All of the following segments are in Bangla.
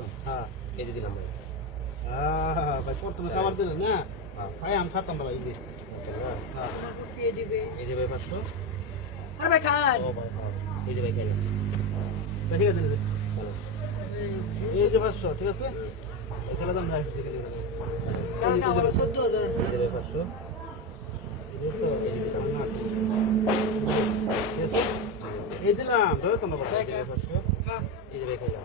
দিলাম হ্যাঁ এই যে দিলাম ভাই আহ, ভাই প্রথমে খাবার দিলেন না হ্যাঁ ভাই আমি ছাড়তাম না ভাই এই যে। না? হ্যাঁ এই যে ভাই পাঁচশো আরে ভাই খান ও ভাই এই যে ভাই খাইলাম ভাই, ঠিক আছে চলো এই যে পাঁচশো ঠিক আছে এখানে দাম ভাই আমার চোদ্দ হাজার আছে এই যে ভাই পাঁচশো এই যে দিলাম এই ধরে না এই যে ভাই খাইলাম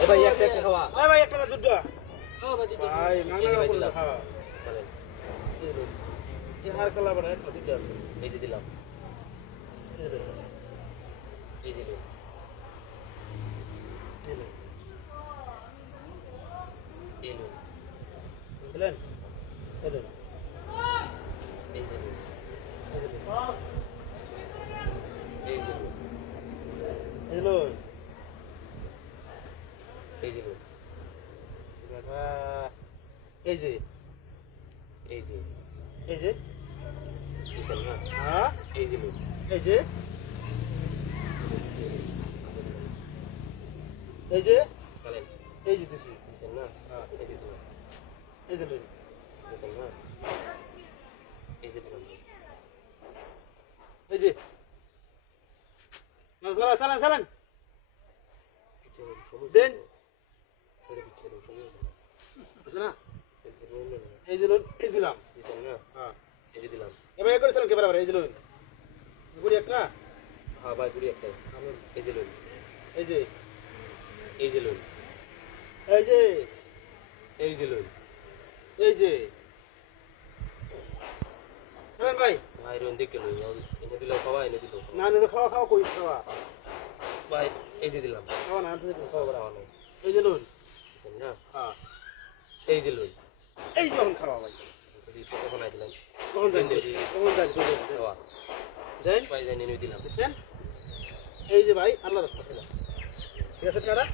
ভাই একটা একটা খাওয়া ভাই একটা না দুটো ভাই মাংনা দিলাম। খাওয়া হার কালা বড় একটা দুটো আছে এই দিলাম দিলাম এই যে এই নুন এই যে এই যে এই যে নুন এই যে এই যে এই যে এই যে এই যে এই যে এই যে এই যে দিছি না। এই যে এই যে এই যে চালান চালান চালান দেন। না এই যে এই দিলাম হ্যাঁ এই যে দিলাম এবার এ করেছিলাম কে বরাবর এই যে লোন গুড়ি একটা হ্যাঁ ভাই গুড়ি একটাই এই যে লুন এই যে এই যে লুন এই যে এই যে লুন এই যে। ভাই। ভাই রোন দেখে লুন এনে দিল খাওয়া এনে দিল। না না তো খাওয়া খাওয়া কই খাওয়া। ভাই এই যে দিলাম। খাওয়া না আনতে খাওয়া হলো এই যে দিছেন না? হ্যাঁ। এই যে লুন এই যখন খাওয়া ভাই। পিছে বানাই দিলাম। খাওয়া। দেন। ভাই জানি এনে দিলাম। বুঝছেন এই যে ভাই আল্লাহ রাস্তা খেলা ঠিক আছে আপনারা